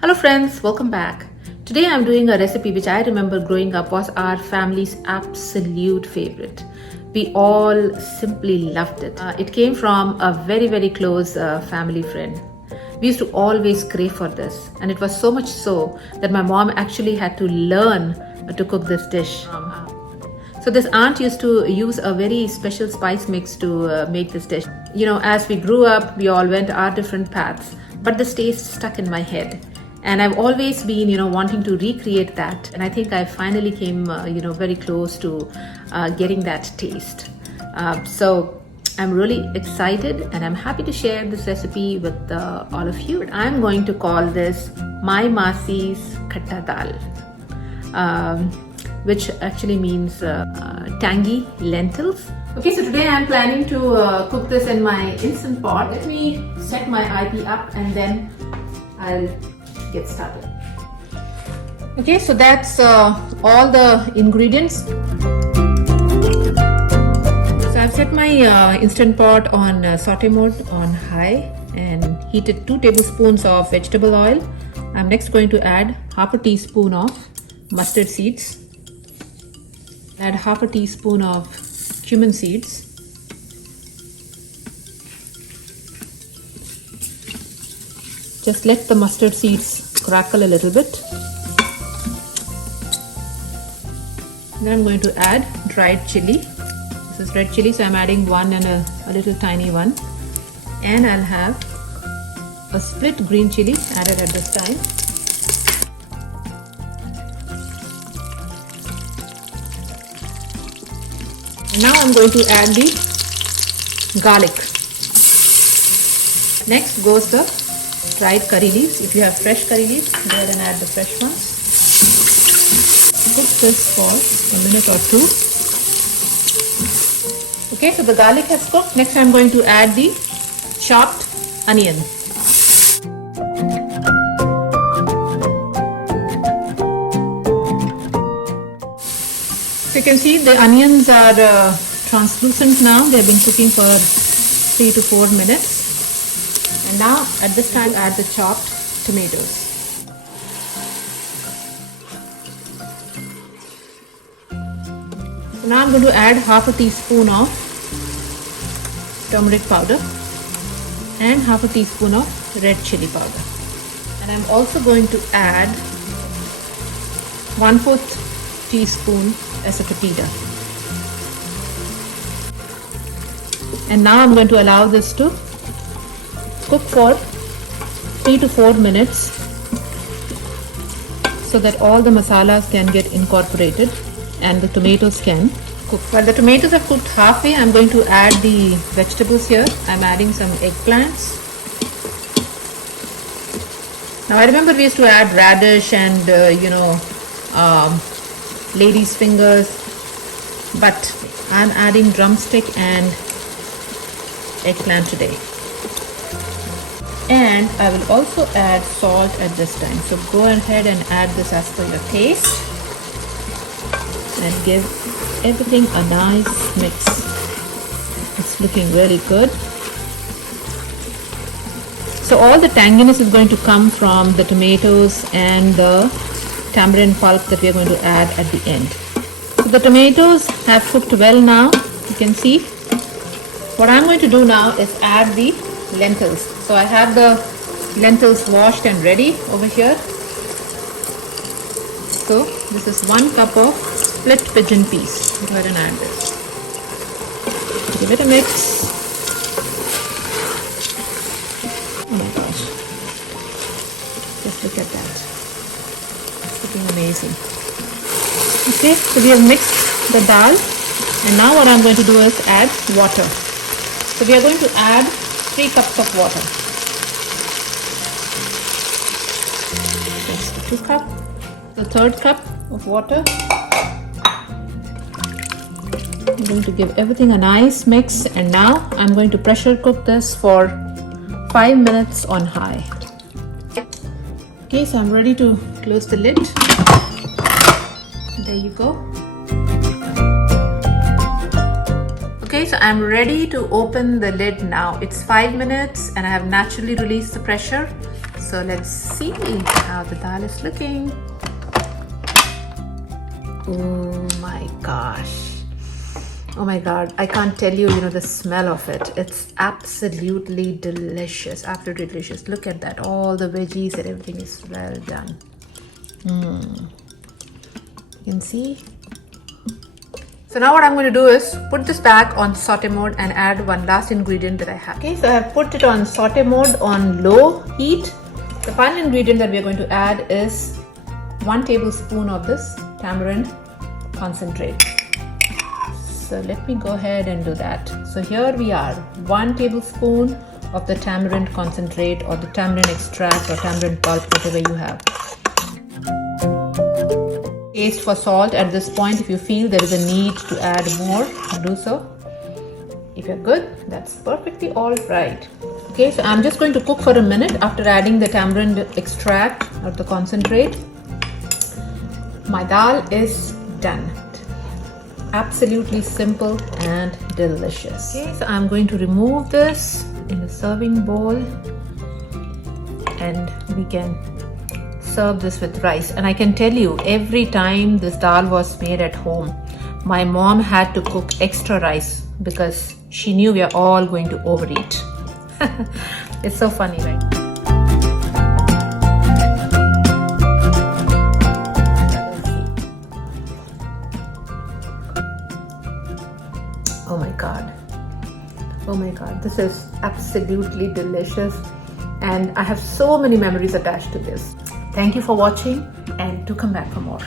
Hello friends, welcome back. Today I'm doing a recipe which I remember growing up was our family's absolute favorite. We all simply loved it. It came from a very close family friend. We used to always crave for this, and it was so much so that my mom actually had to learn to cook this dish. So this aunt used to use a very special spice mix to make this dish. You know, as we grew up, we all went our different paths, but this taste stuck in my head. And I've always been, wanting to recreate that. And I think I finally came, very close to getting that taste. So I'm really excited and I'm happy to share this recipe with all of you. I'm going to call this My Masi's Khatta Dal, which actually means tangy lentils. Okay, so today I'm planning to cook this in my Instant Pot. Let me set my IP up and then I'll get started. Okay, so that's all the ingredients. So I've set my Instant Pot on saute mode on high and heated 2 tablespoons of vegetable oil. I'm next going to add half a teaspoon of mustard seeds, add half a teaspoon of cumin seeds, just let the mustard seeds crackle a little bit. Then I'm going to add dried chili. This is red chili, so I'm adding one and a little tiny one. And I'll have a split green chili added at this time. And now I'm going to add the garlic. Next goes the dried curry leaves. If you have fresh curry leaves, go ahead and add the fresh ones. Cook this for a minute or two. Okay, so the garlic has cooked. Next I'm going to add the chopped onion. So you can see the onions are translucent now. They have been cooking for 3 to 4 minutes. And now at this time add the chopped tomatoes. So now I'm going to add half a teaspoon of turmeric powder and half a teaspoon of red chili powder. And I'm also going to add 1/4 teaspoon asafetida. And now I'm going to allow this to cook for 3 to 4 minutes so that all the masalas can get incorporated and the tomatoes can cook. While the tomatoes are cooked halfway, I'm going to add the vegetables here. I'm adding some eggplants. Now I remember we used to add radish and lady's fingers, but I'm adding drumstick and eggplant today. And I will also add salt at this time. So go ahead and add this as per your taste and give everything a nice mix. It's looking really good. So all the tanginess is going to come from the tomatoes and the tamarind pulp that we are going to add at the end. So the tomatoes have cooked well now. You can see. What I'm going to do now is add the lentils. So I have the lentils washed and ready over here. So this is 1 cup of split pigeon peas. Go ahead and add this. Give it a mix. Oh my gosh. Just look at that. It's looking amazing. Okay, so we have mixed the dal. And now what I'm going to do is add water. So we are going to add 3 cups of water. That's the 2 cup. The 3rd cup of water. I'm going to give everything a nice mix, and now I'm going to pressure cook this for 5 minutes on high. Okay, so I'm ready to close the lid. There you go. Okay, so I'm ready to open the lid now. It's 5 minutes and I have naturally released the pressure. So let's see how the dal is looking. Oh my gosh. Oh my God, I can't tell you, the smell of it. It's absolutely delicious, absolutely delicious. Look at that, all the veggies and everything is well done. You can see. So now what I'm going to do is put this back on saute mode and add one last ingredient that I have. Okay, so I have put it on saute mode on low heat. The final ingredient that we are going to add is 1 tablespoon of this tamarind concentrate. So let me go ahead and do that. So here we are, 1 tablespoon of the tamarind concentrate or the tamarind extract or tamarind pulp, whatever you have. Taste for salt at this point. If you feel there is a need to add more, do so. If you're good, that's perfectly all right. Okay, so I'm just going to cook for a minute after adding the tamarind extract or the concentrate. My dal is done. Absolutely simple and delicious. Okay, so I'm going to remove this in a serving bowl and we can serve this with rice. And I can tell you, every time this dal was made at home, my mom had to cook extra rice because she knew we are all going to overeat. It's so funny, right? Oh my God, this is absolutely delicious and I have so many memories attached to this. Thank you for watching and do come back for more.